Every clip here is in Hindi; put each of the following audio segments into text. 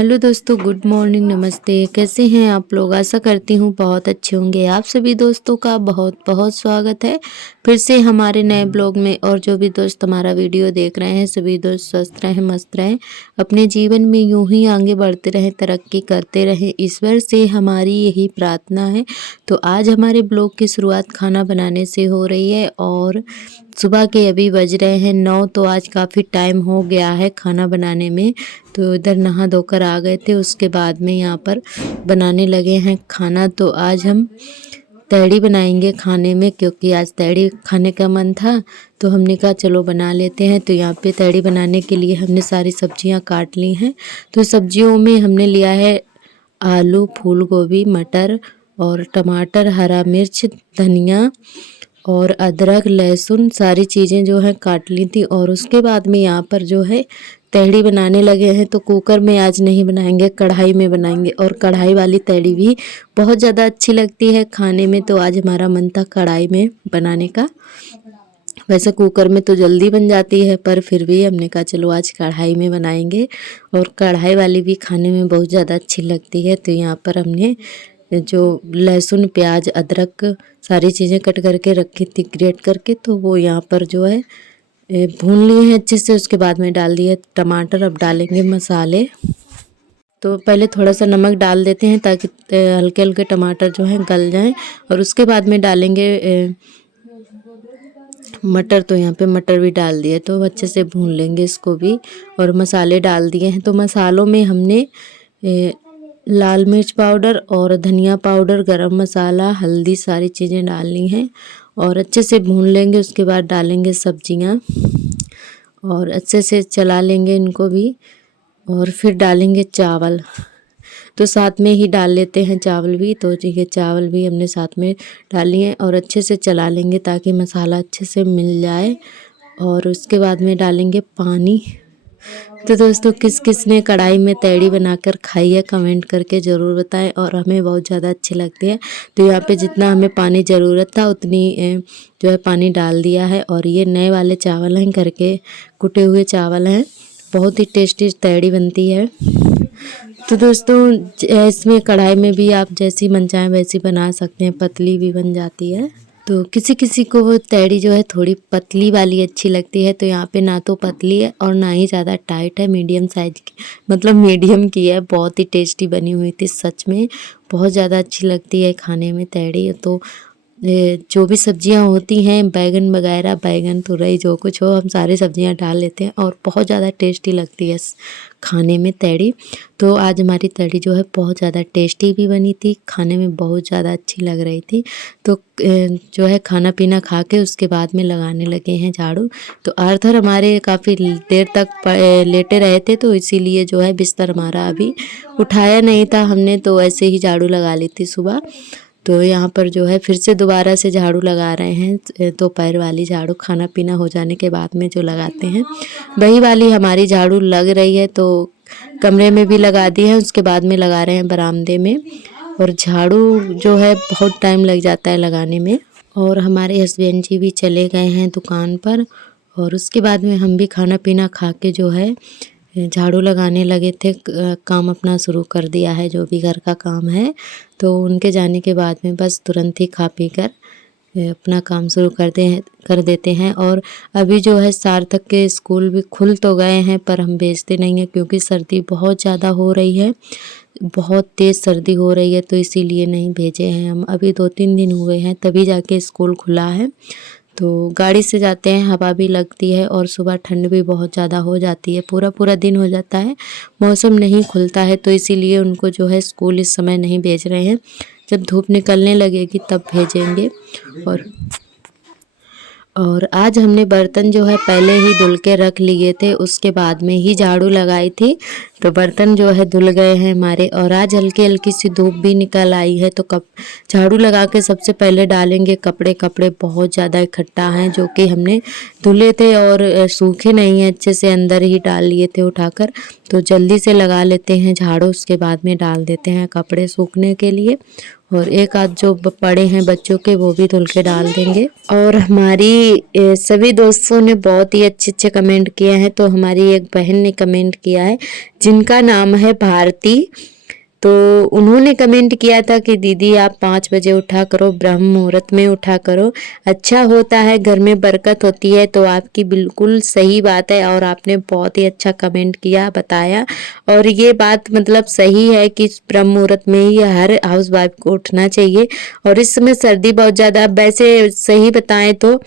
हेलो दोस्तों, गुड मॉर्निंग, नमस्ते। कैसे हैं आप लोग? आशा करती हूँ बहुत अच्छे होंगे। आप सभी दोस्तों का बहुत बहुत स्वागत है फिर से हमारे नए ब्लॉग में। और जो भी दोस्त हमारा वीडियो देख रहे हैं, सभी दोस्त स्वस्थ रहें, मस्त रहें, अपने जीवन में यूं ही आगे बढ़ते रहें, तरक्की करते रहें, ईश्वर से हमारी यही प्रार्थना है। तो आज हमारे ब्लॉग की शुरुआत खाना बनाने से हो रही है और सुबह के अभी बज रहे हैं 9। तो आज काफ़ी टाइम हो गया है खाना बनाने में। तो इधर नहा धोकर आ गए थे, उसके बाद में यहाँ पर बनाने लगे हैं खाना। तो आज हम तहड़ी बनाएंगे खाने में, क्योंकि आज तहड़ी खाने का मन था तो हमने कहा चलो बना लेते हैं। तो यहाँ पे तहड़ी बनाने के लिए हमने सारी सब्जियां काट ली हैं। तो सब्जियों में हमने लिया है आलू, फूल गोभी, मटर और टमाटर, हरा मिर्च, धनिया और अदरक, लहसुन, सारी चीज़ें जो है काट ली थी। और उसके बाद में यहाँ पर जो है तहड़ी बनाने लगे हैं। तो कुकर में आज नहीं बनाएंगे, कढ़ाई में बनाएंगे। और कढ़ाई वाली तहड़ी भी बहुत ज़्यादा अच्छी लगती है खाने में। तो आज हमारा मन था कढ़ाई में बनाने का। वैसे कुकर में तो जल्दी बन जाती है, पर फिर भी हमने कहा चलो आज कढ़ाई में बनाएंगे। और कढ़ाई वाली भी खाने में बहुत ज़्यादा अच्छी लगती है। तो यहाँ पर हमने जो लहसुन, प्याज, अदरक सारी चीज़ें कट करके रखी थी ग्रेट करके, तो वो यहाँ पर जो है भून लिए हैं अच्छे से। उसके बाद में डाल दिए टमाटर। अब डालेंगे मसाले। तो पहले थोड़ा सा नमक डाल देते हैं ताकि हल्के हल्के टमाटर जो हैं गल जाएं। और उसके बाद में डालेंगे मटर। तो यहाँ पे मटर भी डाल दिए, तो अच्छे से भून लेंगे इसको भी। और मसाले डाल दिए हैं। तो मसालों में हमने लाल मिर्च पाउडर और धनिया पाउडर, गरम मसाला, हल्दी, सारी चीज़ें डालनी हैं और अच्छे से भून लेंगे। उसके बाद डालेंगे सब्जियां और अच्छे से चला लेंगे इनको भी। और फिर डालेंगे चावल। तो साथ में ही डाल लेते हैं चावल भी। तो ये चावल भी हमने साथ में डाल लिए हैं और अच्छे से चला लेंगे ताकि मसाला अच्छे से मिल जाए। और उसके बाद में डालेंगे पानी। तो दोस्तों, किस किस ने कढ़ाई में तहड़ी बनाकर खाई है कमेंट करके ज़रूर बताएं। और हमें बहुत ज़्यादा अच्छी लगती है। तो यहाँ पे जितना हमें पानी ज़रूरत था उतनी जो है पानी डाल दिया है। और ये नए वाले चावल हैं, घर के कुटे हुए चावल हैं। बहुत ही टेस्टी तहड़ी बनती है। तो दोस्तों, इसमें कढ़ाई में भी आप जैसी मन चाहें वैसी बना सकते हैं, पतली भी बन जाती है। तो किसी किसी को वो तहड़ी जो है थोड़ी पतली वाली अच्छी लगती है। तो यहाँ पे ना तो पतली है और ना ही ज़्यादा टाइट है, मीडियम साइज की, मतलब मीडियम की है। बहुत ही टेस्टी बनी हुई थी, सच में बहुत ज़्यादा अच्छी लगती है खाने में तहड़ी। तो जो भी सब्जियां होती हैं, बैगन वगैरह, बैगन, तुरई, जो कुछ हो, हम सारी सब्जियां डाल लेते हैं और बहुत ज़्यादा टेस्टी लगती है खाने में तहड़ी। तो आज हमारी तहड़ी जो है बहुत ज़्यादा टेस्टी भी बनी थी, खाने में बहुत ज़्यादा अच्छी लग रही थी। तो जो है खाना पीना खा के उसके बाद में लगाने लगे हैं झाड़ू। तो आर्थर हमारे काफ़ी देर तक लेटे रहे थे, तो इसीलिए जो है बिस्तर हमारा अभी उठाया नहीं था हमने, तो ऐसे ही झाड़ू लगा ली थी सुबह। तो यहाँ पर जो है फिर से दोबारा से झाड़ू लगा रहे हैं, दोपहर वाली झाड़ू खाना पीना हो जाने के बाद में जो लगाते हैं वही वाली हमारी झाड़ू लग रही है। तो कमरे में भी लगा दी है, उसके बाद में लगा रहे हैं बरामदे में। और झाड़ू जो है बहुत टाइम लग जाता है लगाने में। और हमारे हस्बैंड जी भी चले गए हैं दुकान पर। और उसके बाद में हम भी खाना पीना खा के जो है झाड़ू लगाने लगे थे, काम अपना शुरू कर दिया है जो भी घर का काम है। तो उनके जाने के बाद में बस तुरंत ही खा पी कर अपना काम शुरू कर देते हैं। और अभी जो है सार्थक के स्कूल भी खुल तो गए हैं, पर हम भेजते नहीं हैं क्योंकि सर्दी बहुत ज़्यादा हो रही है, बहुत तेज़ सर्दी हो रही है। तो इसीलिए नहीं भेजे हैं हम। अभी 2-3 दिन हुए हैं तभी जाके स्कूल खुला है। तो गाड़ी से जाते हैं, हवा भी लगती है और सुबह ठंड भी बहुत ज़्यादा हो जाती है, पूरा पूरा दिन हो जाता है, मौसम नहीं खुलता है। तो इसीलिए उनको जो है स्कूल इस समय नहीं भेज रहे हैं, जब धूप निकलने लगेगी तब भेजेंगे। और आज हमने बर्तन जो है पहले ही धुल के रख लिए थे, उसके बाद में ही झाड़ू लगाई थी। तो बर्तन जो है धुल गए हैं हमारे। और आज हल्की हल्की सी धूप भी निकल आई है। तो झाड़ू लगा के सबसे पहले डालेंगे कपड़े। कपड़े बहुत ज़्यादा इकट्ठा हैं जो कि हमने धुले थे और सूखे नहीं हैं, अच्छे से अंदर ही डाल लिए थे उठाकर। तो जल्दी से लगा लेते हैं झाड़ू, उसके बाद में डाल देते हैं कपड़े सूखने के लिए। और एक आध जो पड़े हैं बच्चों के वो भी धुल के डाल देंगे। और हमारी सभी दोस्तों ने बहुत ही अच्छे अच्छे कमेंट किए हैं। तो हमारी एक बहन ने कमेंट किया है, जिनका नाम है भारती। तो उन्होंने कमेंट किया था कि दीदी आप 5 बजे उठा करो, ब्रह्म मुहूर्त में उठा करो, अच्छा होता है, घर में बरकत होती है। तो आपकी बिल्कुल सही बात है और आपने बहुत ही अच्छा कमेंट किया, बताया। और ये बात मतलब सही है कि ब्रह्म मुहूर्त में ही हर हाउस वाइफ को उठना चाहिए। और इस समय सर्दी बहुत ज़्यादा, वैसे सही बताएं तो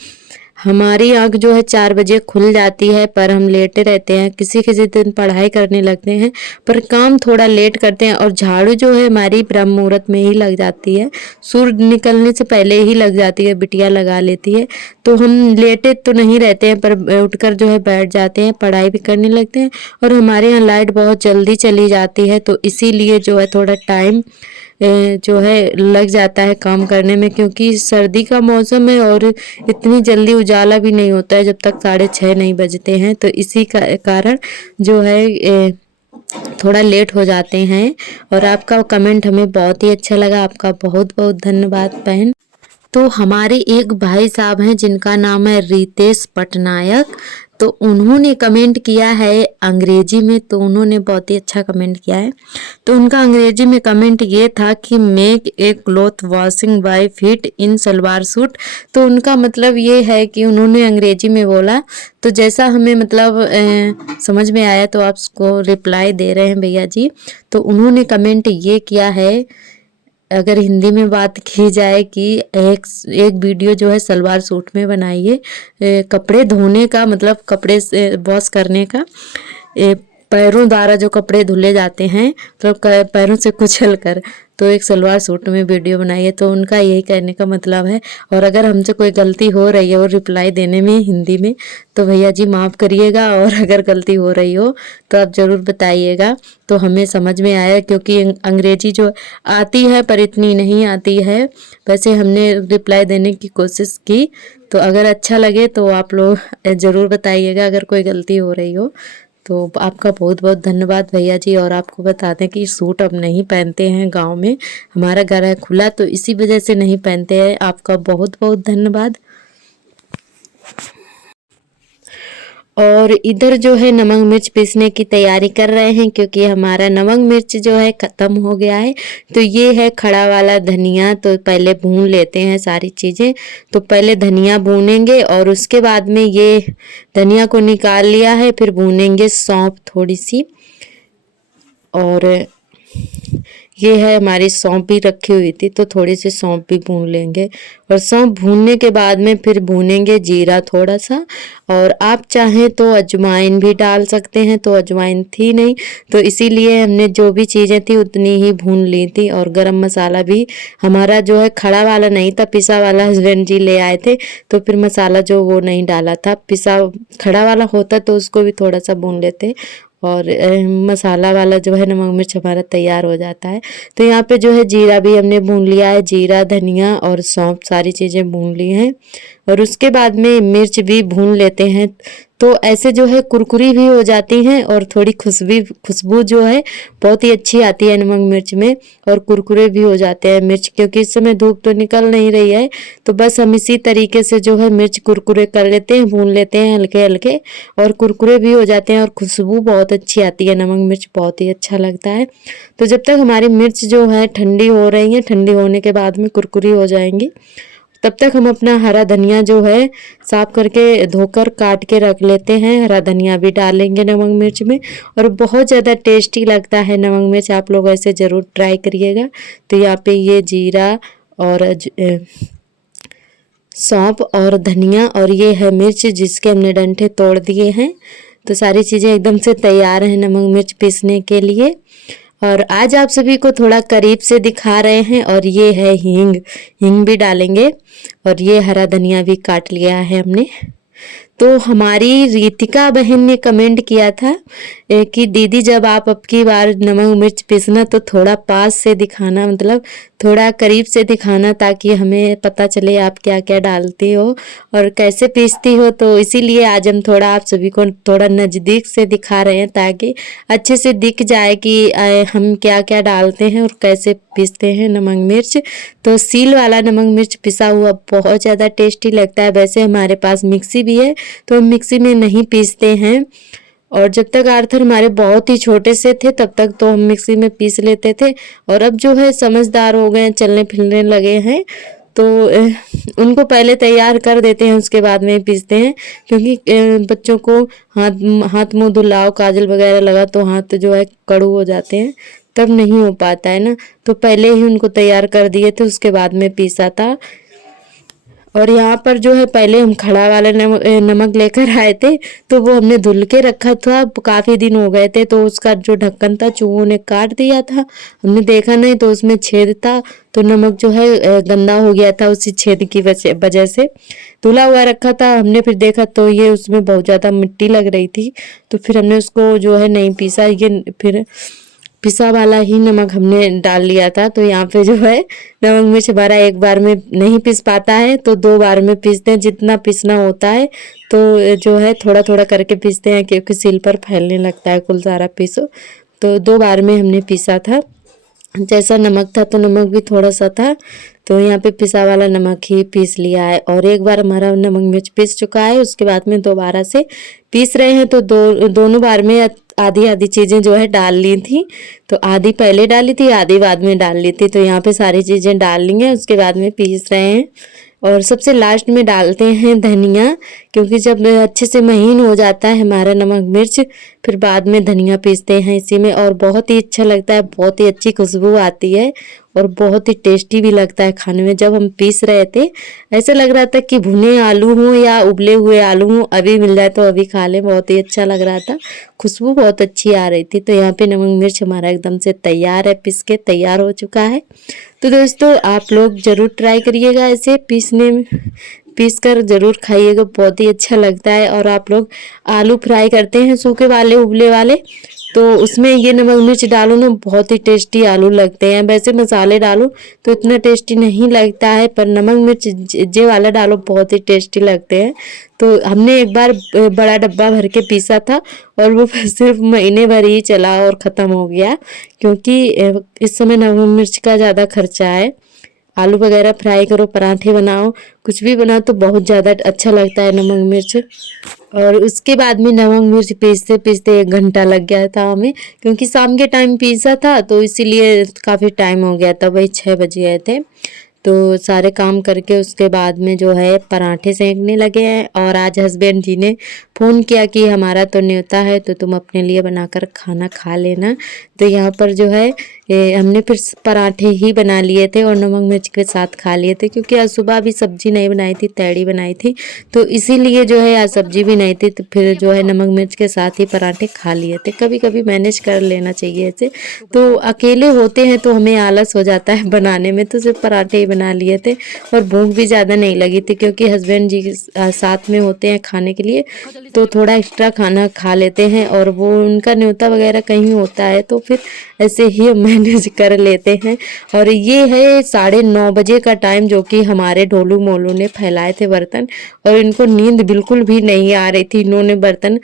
हमारी आँख जो है 4 बजे खुल जाती है, पर हम लेटे रहते हैं, किसी किसी दिन पढ़ाई करने लगते हैं, पर काम थोड़ा लेट करते हैं। और झाड़ू जो है हमारी ब्रह्म मुहूर्त में ही लग जाती है, सूर्य निकलने से पहले ही लग जाती है, बिटिया लगा लेती है। तो हम लेटे तो नहीं रहते हैं, पर उठकर जो है बैठ जाते हैं, पढ़ाई भी करने लगते हैं। और हमारे यहाँ लाइट बहुत जल्दी चली जाती है, तो इसीलिए जो है थोड़ा टाइम जो है लग जाता है काम करने में, क्योंकि सर्दी का मौसम है और इतनी जल्दी उजाला भी नहीं होता है जब तक 6:30 नहीं बजते हैं। तो इसी का कारण जो है थोड़ा लेट हो जाते हैं। और आपका कमेंट हमें बहुत ही अच्छा लगा, आपका बहुत बहुत धन्यवाद बहन। तो हमारे एक भाई साहब हैं जिनका नाम है रितेश पटनायक। तो उन्होंने कमेंट किया है अंग्रेजी में, तो उन्होंने बहुत ही अच्छा कमेंट किया है। तो उनका अंग्रेजी में कमेंट ये था कि make a cloth washing by feet in salwar suit. तो उनका मतलब ये है कि उन्होंने अंग्रेजी में बोला, तो जैसा हमें मतलब समझ में आया तो आप उसको रिप्लाई दे रहे हैं भैया जी। तो उन्होंने कमेंट ये किया है, अगर हिंदी में बात की जाए कि एक वीडियो जो है सलवार सूट में बनाइए, कपड़े धोने का, मतलब कपड़े से वॉश करने का, पैरों द्वारा जो कपड़े धुले जाते हैं, तो पैरों से कुचल कर, तो एक सलवार सूट में वीडियो बनाइए। तो उनका यही कहने का मतलब है। और अगर हमसे कोई गलती हो रही है और रिप्लाई देने में हिंदी में, तो भैया जी माफ़ करिएगा। और अगर गलती हो रही हो तो आप ज़रूर बताइएगा, तो हमें समझ में आया, क्योंकि अंग्रेजी जो आती है पर इतनी नहीं आती है। वैसे हमने रिप्लाई देने की कोशिश की, तो अगर अच्छा लगे तो आप लोग ज़रूर बताइएगा अगर कोई गलती हो रही हो। तो आपका बहुत बहुत धन्यवाद भैया जी। और आपको बता दें कि सूट अब नहीं पहनते हैं गांव में, हमारा घर है खुला, तो इसी वजह से नहीं पहनते हैं। आपका बहुत बहुत धन्यवाद। और इधर जो है नमक मिर्च पीसने की तैयारी कर रहे हैं, क्योंकि हमारा नमक मिर्च जो है ख़त्म हो गया है। तो ये है खड़ा वाला धनिया, तो पहले भून लेते हैं सारी चीज़ें। तो पहले धनिया भूनेंगे और उसके बाद में ये धनिया को निकाल लिया है, फिर भूनेंगे सौंफ थोड़ी सी। और ये है हमारी सौंफ भी रखी हुई थी, तो थोड़ी सी सौंफ भी भून लेंगे। और सौंफ भूनने के बाद में फिर भूनेंगे जीरा थोड़ा सा। और आप चाहें तो अजवाइन भी डाल सकते हैं, तो अजवाइन थी नहीं, तो इसीलिए हमने जो भी चीज़ें थी उतनी ही भून ली थी। और गरम मसाला भी हमारा जो है खड़ा वाला नहीं था, पिसा वाला हस्बैंड जी ले आए थे, तो फिर मसाला जो वो नहीं डाला था। पिसा खड़ा वाला होता तो उसको भी थोड़ा सा भून लेते, और मसाला वाला जो है नमक मिर्च हमारा तैयार हो जाता है। तो यहाँ पे जो है जीरा भी हमने भून लिया है, जीरा धनिया और सौंफ सारी चीज़ें भून ली हैं। और उसके बाद में मिर्च भी भून लेते हैं, तो ऐसे जो है कुरकुरी भी हो जाती हैं और थोड़ी खुशबू जो है बहुत ही अच्छी आती है नमक मिर्च में, और कुरकुरे भी हो जाते हैं मिर्च, क्योंकि इस समय धूप तो निकल नहीं रही है। तो बस हम इसी तरीके से जो है मिर्च कुरकुरे कर लेते हैं, भून लेते हैं हल्के हल्के, और कुरकुरे भी हो जाते हैं और खुशबू बहुत अच्छी आती है, नमक मिर्च बहुत ही अच्छा लगता है। तो जब तक हमारी मिर्च जो है ठंडी हो रही है, ठंडी होने के बाद में कुरकुरी हो जाएंगी, तब तक हम अपना हरा धनिया जो है साफ करके धोकर काट के रख लेते हैं। हरा धनिया भी डालेंगे नमक मिर्च में, और बहुत ज़्यादा टेस्टी लगता है नमक मिर्च, आप लोग ऐसे ज़रूर ट्राई करिएगा। तो यहाँ पे ये जीरा और सौंफ और धनिया, और ये है मिर्च जिसके हमने डंठे तोड़ दिए हैं। तो सारी चीज़ें एकदम से तैयार हैं नमक मिर्च पीसने के लिए। और आज आप सभी को थोड़ा करीब से दिखा रहे हैं। और ये है हींग, हींग भी डालेंगे, और ये हरा धनिया भी काट लिया है हमने। तो हमारी रितिका बहन ने कमेंट किया था कि दीदी जब आप अब की बार नमक मिर्च पीसना तो थोड़ा पास से दिखाना, मतलब थोड़ा करीब से दिखाना, ताकि हमें पता चले आप क्या क्या डालती हो और कैसे पीसती हो। तो इसीलिए आज हम थोड़ा आप सभी को थोड़ा नज़दीक से दिखा रहे हैं, ताकि अच्छे से दिख जाए कि हम क्या क्या डालते हैं और कैसे पीसते हैं नमक मिर्च। तो सील वाला नमक मिर्च पिसा हुआ बहुत ज़्यादा टेस्टी लगता है। वैसे हमारे पास मिक्सी भी है, तो हम मिक्सी में नहीं पीसते हैं। और जब तक आर्थर हमारे बहुत ही छोटे से थे तब तक तो हम मिक्सी में पीस लेते थे, और अब जो है समझदार हो गए हैं, चलने फिरने लगे हैं, तो उनको पहले तैयार कर देते हैं, उसके बाद में पीसते हैं। क्योंकि बच्चों को हाथ हाथ मुंह धुलाओ, काजल वगैरह लगा तो हाथ जो है कड़ू हो जाते हैं, तब नहीं हो पाता है ना। तो पहले ही उनको तैयार कर दिए थे, उसके बाद में पीसा था। और यहाँ पर जो है पहले हम खड़ा वाला नमक लेकर आए थे, तो वो हमने धुल के रखा था, काफ़ी दिन हो गए थे, तो उसका जो ढक्कन था चूहों ने काट दिया था। हमने देखा नहीं तो उसमें छेद था, तो नमक जो है गंदा हो गया था उसी छेद की वजह से। धुला हुआ रखा था, हमने फिर देखा तो ये उसमें बहुत ज़्यादा मिट्टी लग रही थी, तो फिर हमने उसको जो है नहीं पीसा, ये फिर पिसा वाला ही नमक हमने डाल लिया था। तो यहाँ पे जो है नमक मिर्च हमारा एक बार में नहीं पिस पाता है, तो 2 बार में पीसते हैं, जितना पीसना होता है। तो जो है थोड़ा थोड़ा करके पीसते हैं, क्योंकि सिल पर फैलने लगता है कुल सारा पीसो। तो 2 बार में हमने पीसा था। जैसा नमक था तो नमक भी थोड़ा सा था, तो यहाँ पे पिसा वाला नमक ही पीस लिया है। और एक बार हमारा नमक मिर्च पीस चुका है, उसके बाद में दोबारा से पीस रहे हैं। तो दोनों बार में आधी आधी चीज़ें जो है डाल ली थी, तो आधी पहले डाली थी, आधी बाद में डाल ली थी। तो यहाँ पे सारी चीज़ें डाल ली हैं, उसके बाद में पीस रहे हैं। और सबसे लास्ट में डालते हैं धनिया, क्योंकि जब अच्छे से महीन हो जाता है हमारा नमक मिर्च, फिर बाद में धनिया पीसते हैं इसी में, और बहुत ही अच्छा लगता है, बहुत ही अच्छी खुशबू आती है और बहुत ही टेस्टी भी लगता है खाने में। जब हम पीस रहे थे ऐसा लग रहा था कि भुने आलू हों या उबले हुए आलू हों, अभी मिल जाए तो अभी खा लें, बहुत ही अच्छा लग रहा था, खुशबू बहुत अच्छी आ रही थी। तो यहाँ पे नमक मिर्च हमारा एकदम से तैयार है, पीस के तैयार हो चुका है। तो दोस्तों आप लोग ज़रूर ट्राई करिएगा, ऐसे पीस कर ज़रूर खाइएगा, बहुत ही अच्छा लगता है। और आप लोग आलू फ्राई करते हैं सूखे वाले उबले वाले, तो उसमें ये नमक मिर्च डालो ना, बहुत ही टेस्टी आलू लगते हैं। वैसे मसाले डालो तो इतना टेस्टी नहीं लगता है, पर नमक मिर्च जे वाला डालो बहुत ही टेस्टी लगते हैं। तो हमने एक बार बड़ा डब्बा भर के पीसा था, और वो सिर्फ महीने भर ही चला और ख़त्म हो गया, क्योंकि इस समय नमक मिर्च का ज़्यादा खर्चा है। आलू वगैरह फ्राई करो, पराठे बनाओ, कुछ भी बनाओ तो बहुत ज़्यादा अच्छा लगता है नमक मिर्च। और उसके बाद में नमक मिर्च पीसते पीसते 1 घंटा लग गया था हमें, क्योंकि शाम के टाइम पीसा था, तो इसीलिए काफ़ी टाइम हो गया था, वही 6 बज गए थे। तो सारे काम करके उसके बाद में जो है पराठे सेंकने लगे हैं। और आज हस्बैंड जी ने फ़ोन किया कि हमारा तो न्योता है, तो तुम अपने लिए बनाकर खाना खा लेना। तो यहाँ पर जो है हमने फिर पराठे ही बना लिए थे और नमक मिर्च के साथ खा लिए थे, क्योंकि आज सुबह भी सब्जी नहीं बनाई थी, तैड़ी बनाई थी, तो इसीलिए जो है आज सब्जी भी नहीं थी, तो फिर जो है नमक मिर्च के साथ ही पराठे खा लिए थे। कभी कभी मैनेज कर लेना चाहिए ऐसे, तो अकेले होते हैं तो हमें आलस हो जाता है बनाने में, तो सिर्फ पराठे ही बना लिए थे। और भूख भी ज़्यादा नहीं लगी थी, क्योंकि हस्बैंड जी साथ में होते हैं खाने के लिए, तो थोड़ा एक्स्ट्रा खाना खा लेते हैं, और वो उनका न्योता वगैरह कहीं होता है तो फिर ऐसे ही हम मैनेज कर लेते हैं। और ये है 9:30 बजे का टाइम, जो कि हमारे ढोलू मोलू ने फैलाए थे बर्तन, और इनको नींद बिल्कुल भी नहीं आ रही थी। इन्होंने बर्तन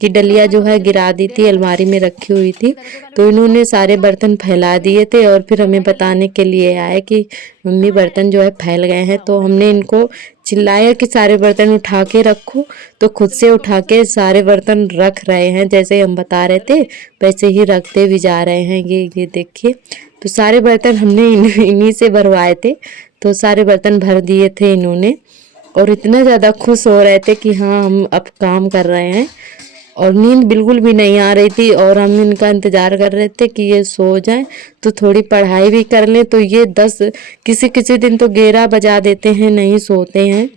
की डलिया जो है गिरा दी थी, अलमारी में रखी हुई थी, तो इन्होंने सारे बर्तन फैला दिए थे, और फिर हमें बताने के लिए आए कि मम्मी बर्तन जो है फैल गए हैं। तो हमने इनको चिल्लाया कि सारे बर्तन उठा के रखो, तो खुद से उठा के सारे बर्तन रख रहे हैं, जैसे हम बता रहे थे वैसे ही रखते भी जा रहे हैं। ये देखिए, तो सारे बर्तन हमने इन्हीं से भरवाए थे, तो सारे बर्तन भर दिए थे इन्होंने, और इतना ज़्यादा खुश हो रहे थे कि हाँ हम अब काम कर रहे हैं। और नींद बिल्कुल भी नहीं आ रही थी, और हम इनका इंतज़ार कर रहे थे कि ये सो जाएं तो थोड़ी पढ़ाई भी कर लें। तो ये 10 किसी किसी दिन तो 11 बजा देते हैं, नहीं सोते हैं,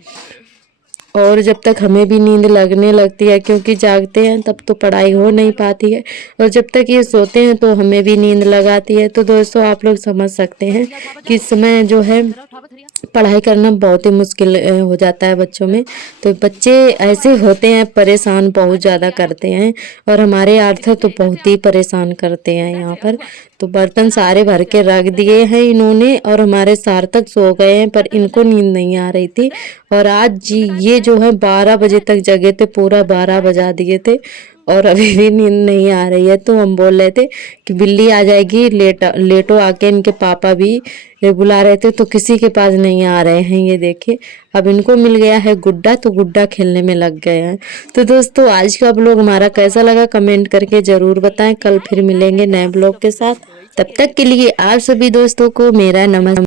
और जब तक हमें भी नींद लगने लगती है, क्योंकि जागते हैं तब तो पढ़ाई हो नहीं पाती है, और जब तक ये सोते हैं तो हमें भी नींद लगाती है। तो दोस्तों आप लोग समझ सकते हैं कि इस समय जो है पढ़ाई करना बहुत ही मुश्किल हो जाता है बच्चों में। तो बच्चे ऐसे होते हैं, परेशान बहुत ज़्यादा करते हैं, और हमारे आर्थर तो बहुत ही परेशान करते हैं यहाँ पर। तो बर्तन सारे भर के रख दिए हैं इन्होंने, और हमारे सार्थक सो गए हैं, पर इनको नींद नहीं आ रही थी। और आज जी ये जो है 12 बजे तक जगे थे, पूरा 12 बजा दिए थे, और अभी भी नींद नहीं आ रही है। तो हम बोल रहे थे कि बिल्ली आ जाएगी, लेटो आके। इनके पापा भी ये बुला रहे थे तो किसी के पास नहीं आ रहे हैं। ये देखिए अब इनको मिल गया है गुड्डा, तो गुड्डा खेलने में लग गए हैं। तो दोस्तों आज का ब्लॉग हमारा कैसा लगा कमेंट करके जरूर बताएं। कल फिर मिलेंगे नए ब्लॉग के साथ। तब तक के लिए आप सभी दोस्तों को मेरा नमस्कार।